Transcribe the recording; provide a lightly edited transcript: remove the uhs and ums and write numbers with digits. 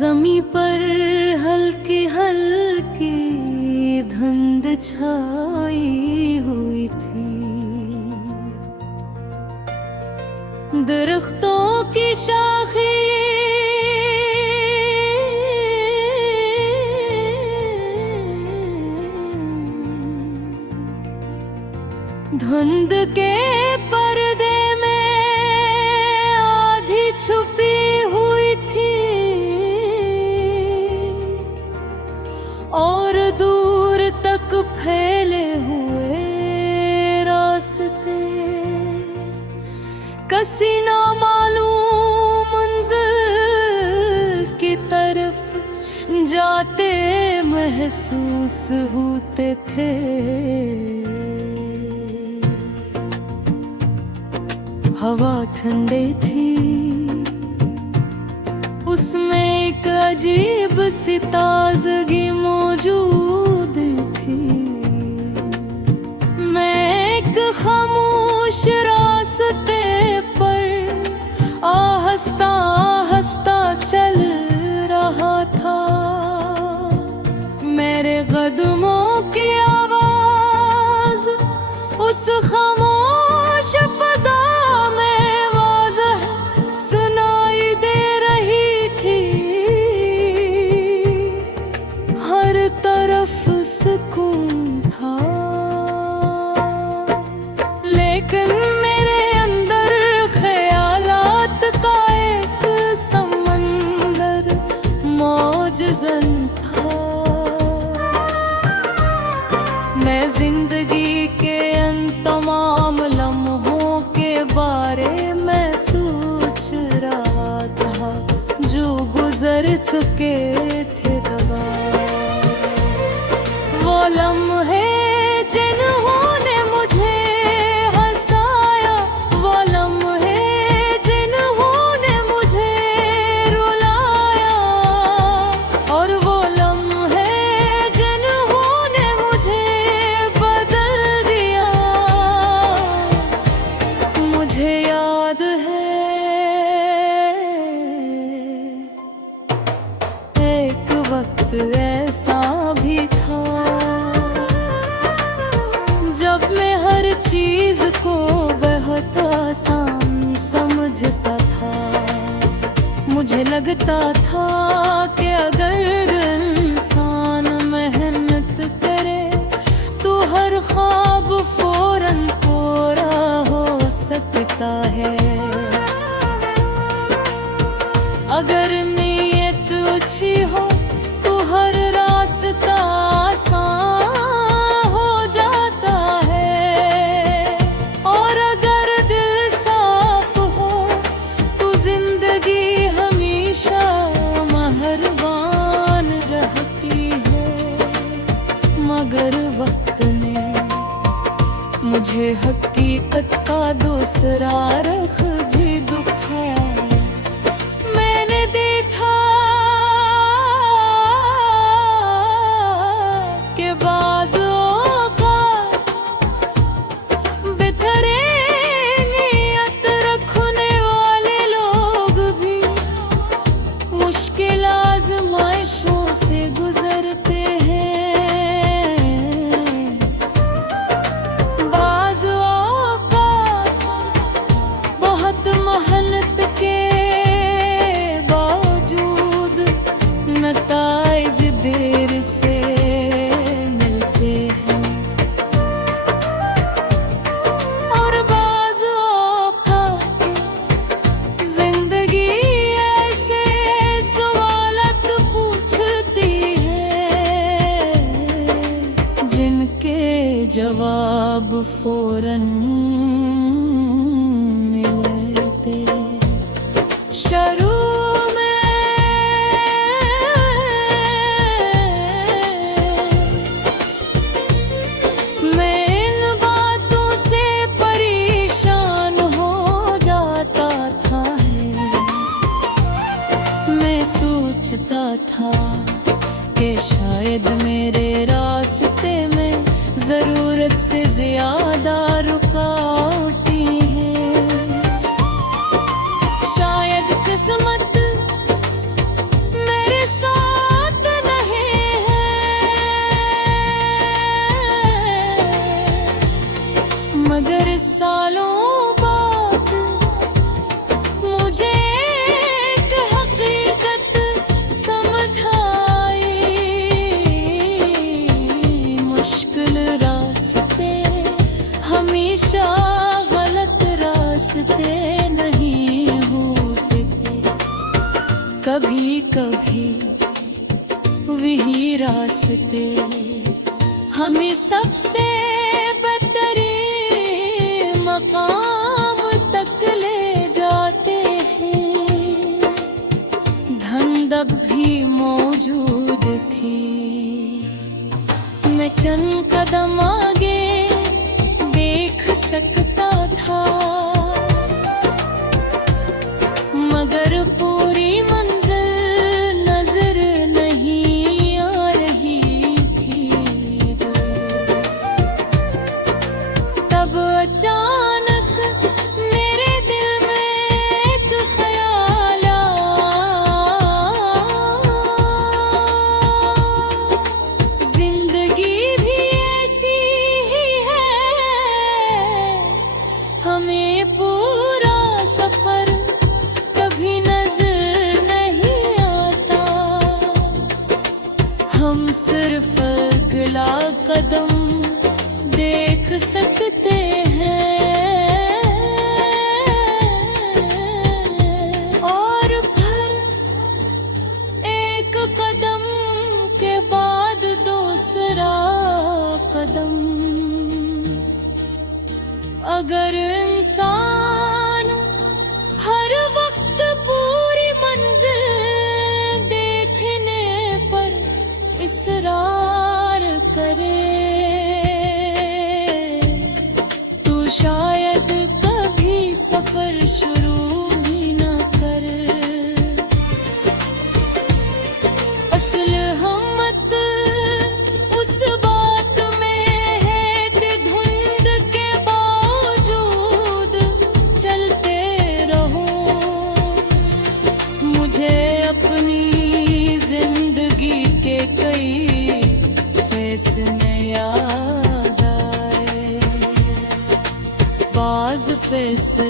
ज़मीं पर हल्की हल्की धुंध छाई हुई थी। दरख्तों की शाखें धुंध के पर्दे में आधी छुपी हुई थी और दूर तक फैले हुए रास्ते कसी ना मालूम मंजिल की तरफ जाते महसूस होते थे। हवा ठंडी थी, उसमें एक अजीब सी ताजगी मौजूद थी। मैं एक खामोश रास्ते पर आहिस्ता आहिस्ता चल रहा था। मेरे कदमों की आवाज उस खामोश फजा सुकून था, लेकिन मेरे अंदर ख्यालात का एक समंदर मौजज़न था। मैं जिंदगी के इन तमाम लम्हों के बारे में सोच रहा था जो गुजर चुके थे। वो लम्हे जिन्होंने मुझे हंसाया, वो लम्हे जिन्होंने मुझे रुलाया, और वो लम्हे जिन्होंने मुझे बदल दिया। मुझे याद है एक वक्त ऐसा भी था जब मैं हर चीज को बहुत आसान समझता था। मुझे लगता था कि अगर इंसान मेहनत करे तो हर ख्वाब फौरन पूरा हो सकता है। अगर नीयत अच्छी हो तो हर रास्ता आसान हो जाता है, और अगर दिल साफ हो तो जिंदगी हमेशा मेहरबान रहती है। मगर वक्त ने मुझे हकीकत का दूसरा रख भी दिखाया। मैंने देखा के बाज़ औक़ात बिखरे नियत रखने वाले लोग भी मुश्किल आज़माइशों से गुजरते हैं। बाज़ औक़ात बहुत मेहनत के बावजूद नताइज देर से जवाब फौरन मिलते। शुरू में मैं इन बातों से परेशान हो जाता था। मैं सोचता था कि शायद मेरे रास्ते में जरूरत से ज्यादा रुकावटें हैं। शायद किस्मत मेरे वही रास्ते हमें सबसे बेहतरीन मकाम तक ले जाते हैं। धन दब भी मौजूद थी, मैं चंद कदम आगे देख सकता था, मगर पूरी मंजिल नजर नहीं आ रही थी। तब अचानक मेरे दिल में एक ख्याल आया, जिंदगी भी ऐसी ही है, हमें पूरा सफर कभी नजर नहीं आता। हम सिर्फ अगला कदम देख सकते हैं, और फिर एक कदम के बाद दूसरा कदम। अगर इंसान हर वक्त पूरी मंजिल देखने पर इसरार करे, तो शायद कभी सफर शुरू ही न करे। असल हिम्मत उस बात में है कि धुंध के बावजूद चलते रहो। मुझे अपनी जिंदगी के कई फैसले याद आए, बाज़ फैसले